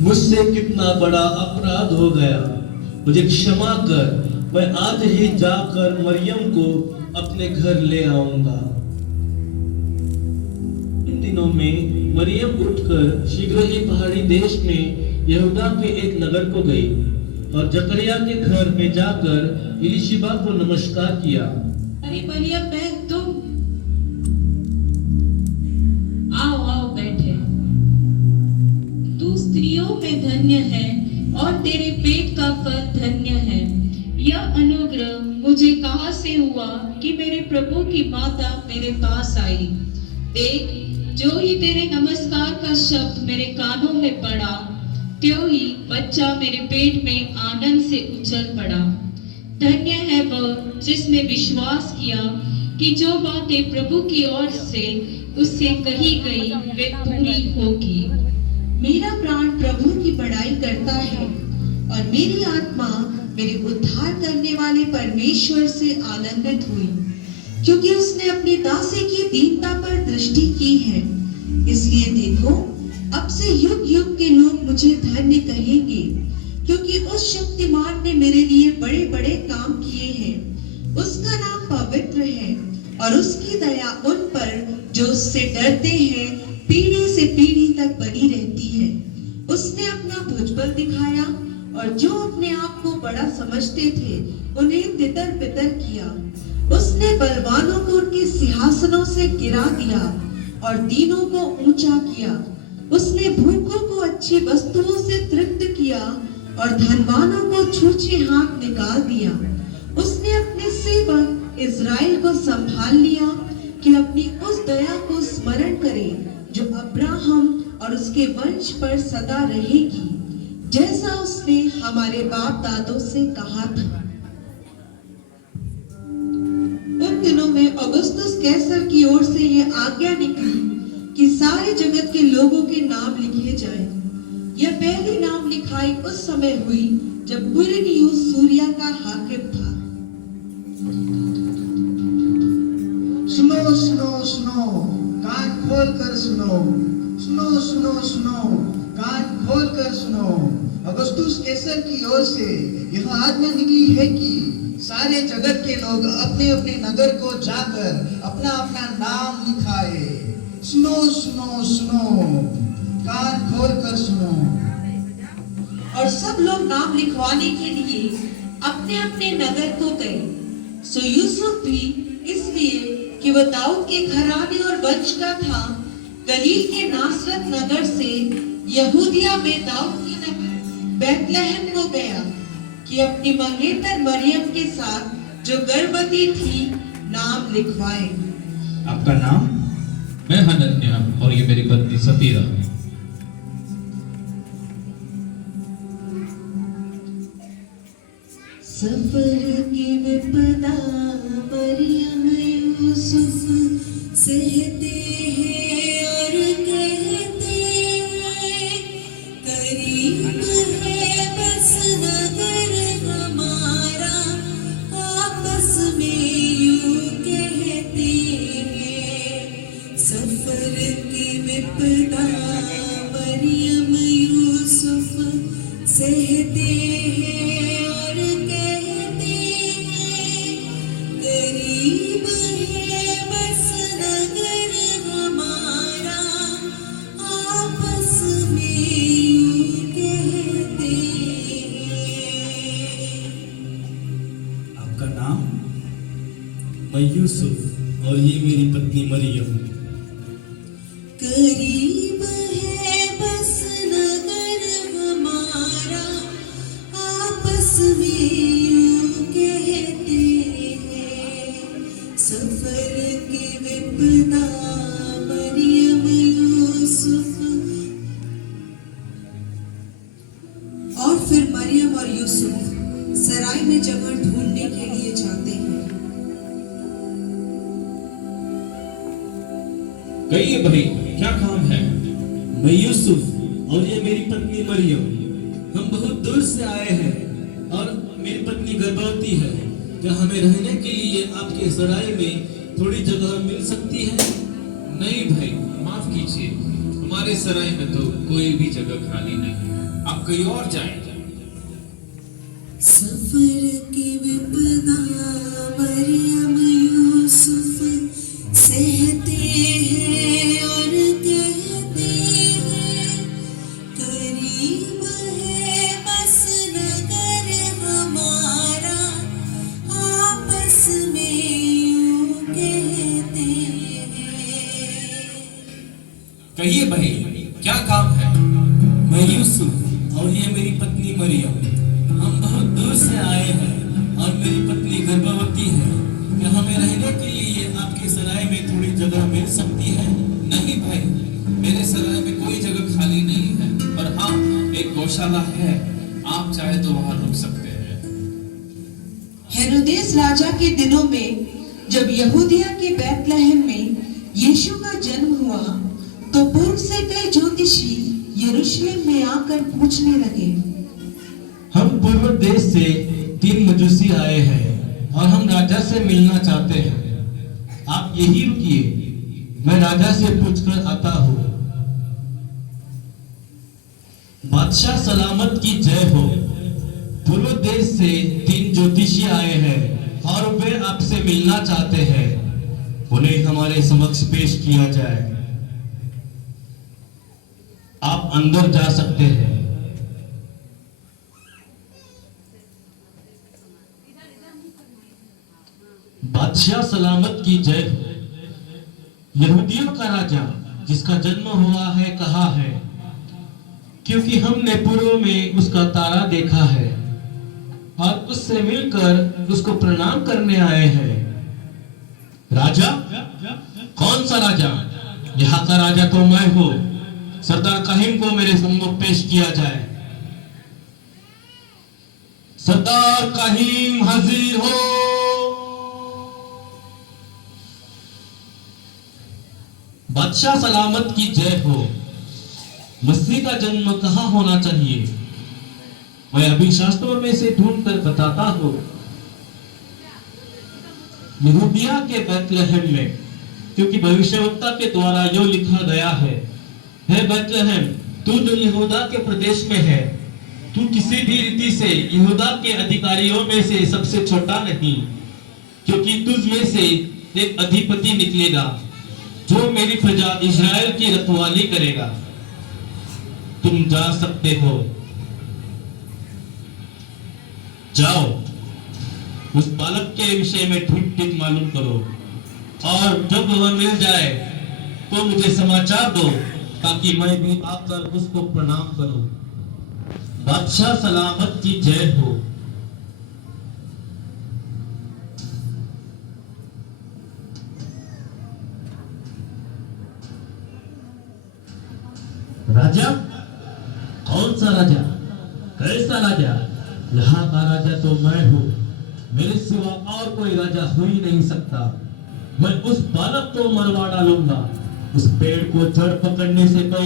मुझसे कितना बड़ा अपराध हो गया, मुझे क्षमा कर। मैं आज ही जाकर मरियम को अपने घर ले आऊंगा। इन दिनों में मरियम उठकर शीघ्र ही पहाड़ी देश में यहूदा के एक नगर को गई और जकरिया के घर में जाकर इलिशिबा को नमस्कार किया। अरे मरियम बहन, तुम आओ आओ बैठे। तू स्त्रियों में धन्य है और तेरे पेट का फल धन्य है। यह अनुग्रह मुझे कहां से हुआ कि मेरे प्रभु की माता मेरे पास आई। देख, जो ही तेरे नमस्कार का शब्द मेरे कानों में पड़ा, त्यों ही बच्चा मेरे पेट में आनंद से उछल पड़ा। धन्य है वह जिसने विश्वास किया कि जो बातें प्रभु की ओर से उससे कही गई वे पूरी होगी। मेरा प्राण प्रभु की बड़ाई करता है और मेरी आत्मा मेरे उद्धार करने वाले परमेश्वर से आनंदित हुई, क्योंकि उसने अपनी दासी की दीनता पर दृष्टि की है। इसलिए देखो, अब से युग युग के लोग मुझे धन्य कहेंगे, क्योंकि उस शक्तिमान ने मेरे लिए बड़े बड़े काम किए हैं। उसका नाम पवित्र है और उसकी दया उन पर जो उससे डरते हैं पीढ़ी से पीढ़ी तक बनी रहती है। उसने अपना भुजबल दिखाया और जो अपने आप को बड़ा समझते थे उन्हें तितर बितर किया। उसने बलवानों को उनके सिंहासनों से गिरा दिया और दीनों को ऊंचा किया। उसने भूखों को अच्छी वस्तुओं से तृप्त किया और धनवानों को छूछे हाथ निकाल दिया। उसने अपने सेवक इज़राइल को संभाल लिया कि अपनी उस दया को स्मरण करे जो अब्राहम और उसके वंश पर सदा रहेगी, जैसा उसने हमारे बाप दादों से कहा था। उन दिनों में औगुस्तुस कैसर की ओर से यह आज्ञा निकली कि सारे जगत के लोगों के नाम लिखे जाएं। यह पहली नाम लिखाई उस समय हुई जब क्विरिनियुस सूरिया का हाकिम था। सुनो सुनो सुनो, कान खोल कर सुनो। सुनो सुनो सुनो, कान खोल कर सुनो। अगस्तुस कैसर की ओर से यह आज्ञा निकली है कि सारे जगत के लोग अपने अपने नगर को जाकर अपना अपना नाम लिखाए। सुनो सुनो सुनो, कान खोल कर सुनो। और सब लोग नाम लिखवाने के लिए अपने अपने नगर को गए। सो यूसुफ भी इसलिए कि वह दाऊद के घराने और वंश का था, गलील के नासरत नगर से यहूदिया में दाऊद की नगर बैतलहम को गया कि अपनी मंगेतर मरियम के साथ जो गर्भवती थी नाम लिखवाए। आपका नाम? मैं हनन्या और ये मेरी पत्नी सफीरा। सफर की विपदा मरियम यूसुफ सहते हैं और कहते हैं, करीब है बस नगर हमारा, आपस में यूं कहते हैं। सफर की विपदा मरियम यूसुफ सहते हैं और कहते हैं, करीब है बस नगर हमारा, आपस में यूं कहते हैं। आपका नाम? मैं यूसुफ और ये मेरी पत्नी मरियम। करीब है बस नगर हमारा, आपस में यूं कहते हैं। सफर की विपदा मरियम यूसुफ। और फिर मरियम और यूसुफ सराय में जगह ढूंढने के लिए जाते हैं। कहिए भाई, क्या काम है? मैं यूसुफ और ये मेरी पत्नी मरियम, हम बहुत दूर से आए हैं और मेरी पत्नी गर्भवती है। क्या हमें रहने के लिए आपके सराय में थोड़ी जगह मिल सकती है? नहीं भाई, माफ कीजिए, हमारे सराय में तो कोई भी जगह खाली नहीं है। आप कहीं और जाएं। सफर की विपदा मरियम यूसुफ सहते हैं और कहते हैं, करीब है बस नगर हमारा, आपस में यूं कहते हैं। कहिए भाई, क्या काम है? मैं यूसुफ और ये मेरी पत्नी मरियम, हम बहुत दूर से आए हैं और मेरी पत्नी गर्भवती है। क्या हमें रहने के लिए आपके सराय में थोड़ी जगह मिल सकती है? नहीं भाई, मेरे सराय में कोई जगह खाली नहीं है, पर हाँ, एक गौशाला है, आप चाहे तो वहां रुक सकते हैं। हेरोदेस राजा के दिनों में जब यहूदिया के बैतलहम में यीशु का जन्म हुआ, तो पूर्व से कई ज्योतिषी यरूशलेम में आकर पूछने लगे, हम पूर्व देश से 3 मजूसी आए हैं और हम राजा से मिलना चाहते हैं। आप यही रुकिए, मैं राजा से पूछकर आता हूँ। बादशाह सलामत की जय हो। पूर्व देश से 3 ज्योतिषी आए हैं और वे आपसे मिलना चाहते हैं। उन्हें हमारे समक्ष पेश किया जाए। आप अंदर जा सकते हैं। बादशाह सलामत की जय हो। यहूदियों का राजा जिसका जन्म हुआ है कहाँ है? क्योंकि हमने पूर्व में उसका तारा देखा है और उससे मिलकर उसको प्रणाम करने आए हैं। राजा? कौन सा राजा? यहाँ का राजा तो मैं हूँ। सरदार काहिम को मेरे सम्मुख पेश किया जाए। सरदार काहिम हाजिर हो। बादशाह सलामत की जय हो। मसीह का जन्म कहाँ होना चाहिए? मैं अभी शास्त्रों में से ढूंढ कर बताता हूँ। यहूदिया के बैतलहम में, क्योंकि भविष्यवक्ता के द्वारा यो लिखा गया है, हे बैतलहम, तू जो यहूदा के प्रदेश में है, तू किसी भी रीति से यहूदा के अधिकारियों में से सबसे छोटा नहीं, क्योंकि तुझ में से एक अधिपति निकलेगा जो मेरी प्रजा इस्राएल की रखवाली करेगा। तुम जा सकते हो। जाओ, उस बालक के विषय में ठीक मालूम करो और जब वह मिल जाए तो मुझे समाचार दो, ताकि मैं भी आकर उसको प्रणाम करूं। बादशाह सलामत की जय हो। राजा? कौन सा राजा? कैसा राजा? यहाँ का राजा तो मैं हूँ। मेरे सिवा और कोई राजा हो ही नहीं सकता। मैं उस बालक को मरवा डालूंगा। उस पेड़ को जड़ पकड़ने से